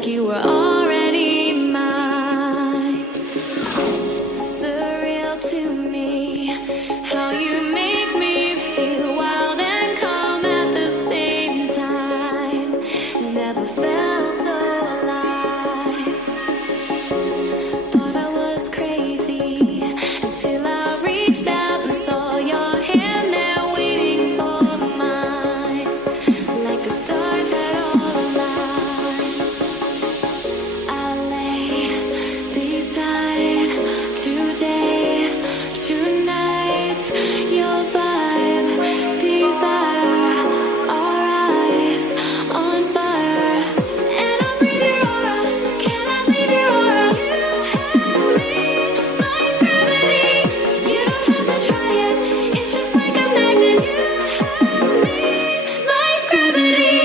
like you were already mine. Surreal to me how you make me feel wild and calm at the same time. Never felt so alive. Thought I was crazy until I reached out and saw your hand there waiting for mine, like the stars had all aligned. I lay beside today, tonight, your vibe, desire, our eyes on fire. And I breathe your aura, cannot leave your aura. You have me like gravity. You don't have to try it, it's just like a magnet. You have me like gravity.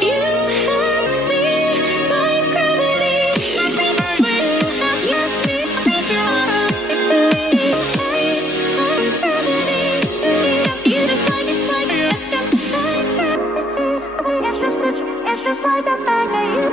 You have me like gravity. You have me like your aura. Like gravity. You just like it's like it's just like a magnet.